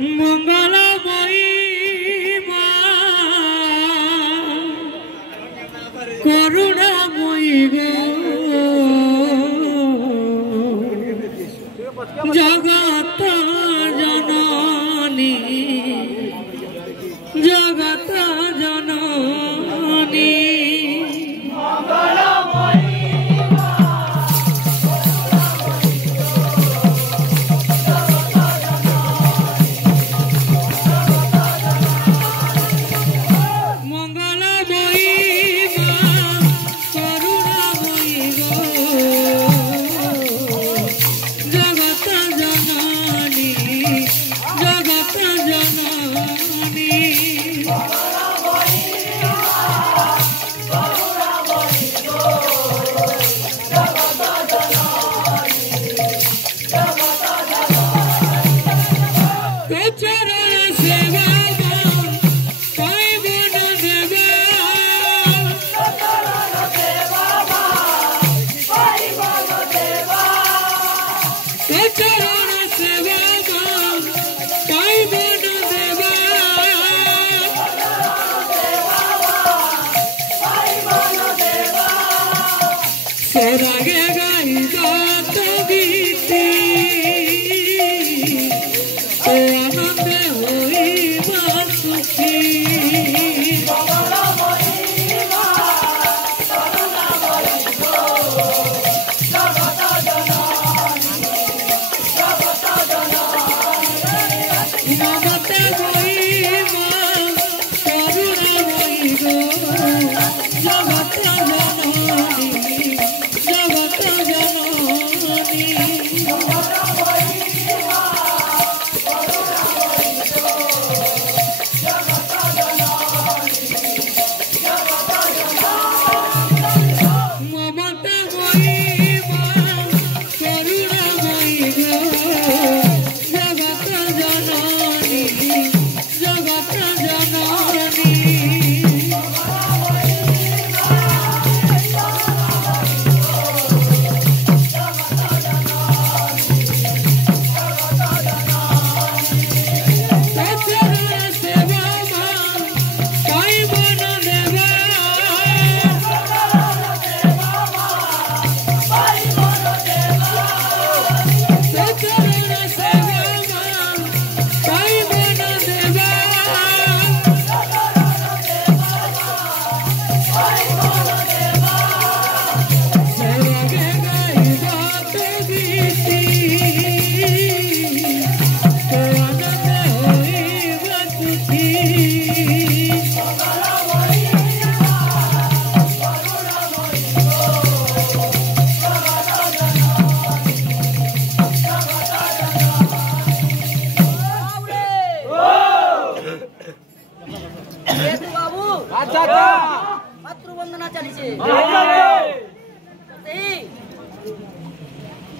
मंगलमयी करुणामयी गो जगत जननी जगत जननी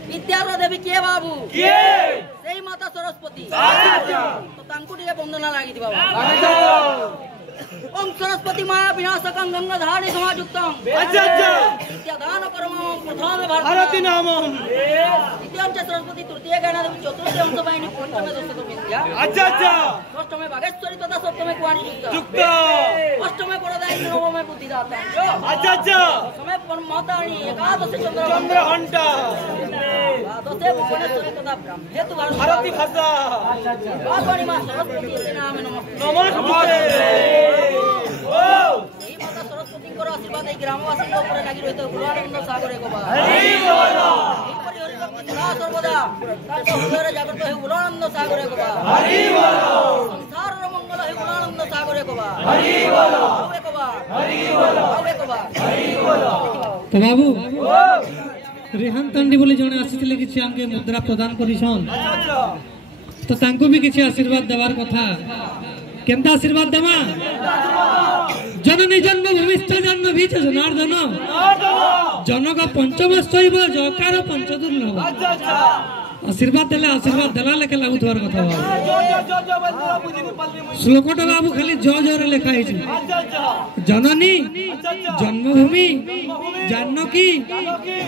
विद्याधर देवी किए बाबू से माता सरस्वती तो तांकु टिके वंदना लागी बाबू ओम सरस्वती माया विनाशकं गंगाधारी समायुक्तं विद्यादान परमं प्रथम भारती नामं द्वितीयं च सरस्वती तृतीय ज्ञानदेवी चतुर्थ अंशवाहिनी पंचमे दशक विद्या षष्ठमे भागेश्वरी तथा सप्तमे कुमारी युक्त अष्टमे बड़दायिनी नवमे बुद्धिदाता दशमे परमहतारिणी एकादशे चंद्रघंटा द्वादशे भुवनेश्वरी तथा ब्रह्मेतु भारती भाषा भगवानी मां सरस्वती के नाम नमस्ते माता सरस्वती को आशीर्वाद ग्रामवासी लगी रही गुणानंद सागर सर्वदा हृदय जागृत है गुणानंद सागर संसार मंगल है गुणानंद सागर तो बाबू रेहान तांडी बोले जने आसीथिले किछि आंगे मुद्रा प्रदान करिसन तो तांको भी किछि आशीर्वाद देवार कथा केनता आशीर्वाद देमा जननी जन्म भूमिस्थ जन्म बीच जनार्दन जनक पंचम शैव जकार पंचदुर्लभ आशीर्वाद देला लेके लागुथवार कथा बाबू श्लोकटा बाबू खाली जरे लेखा है जननी जन्मभूमि जानकी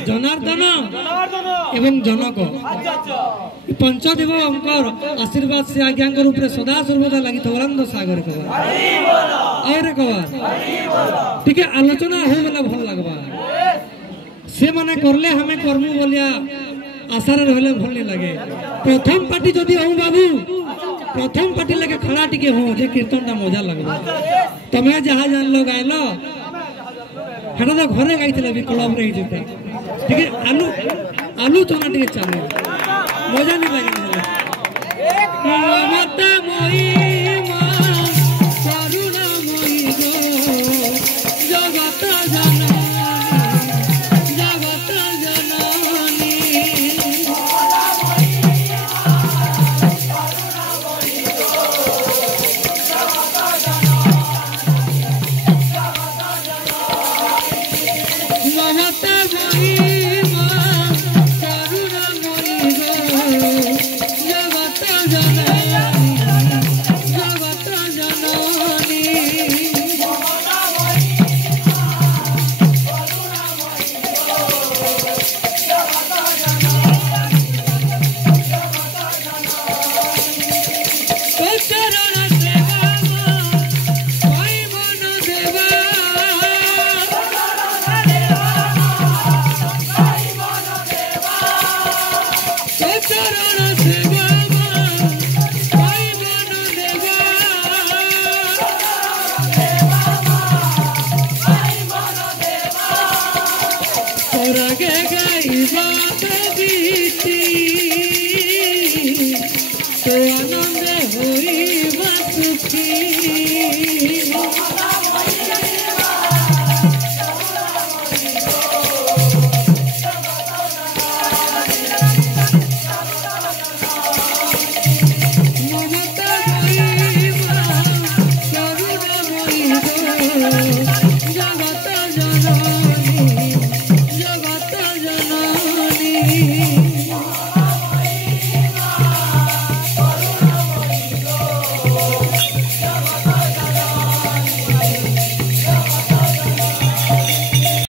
जनार्दन एवं जनक पंचदेव आशीर्वाद से आज्ञा रूपे सदा सर्वदा लगी आनंद सागर और टिके आलोचना हो गला भल लगवा से माने करले हमें कर्मु बोलिया आशार रहले भल नहीं लगे प्रथम पार्टी जदि हो बाबू प्रथम पार्टी लगे खड़ा टिके हो जे कीर्तन मजा लगवा तमे जहाँ जान लो गायलो हेटा तो घरे गाइथिले भी क्लब रे जेते ठीक है आलू चना टिके चाले मजा नहीं लगे ममता मोई Ora che gai va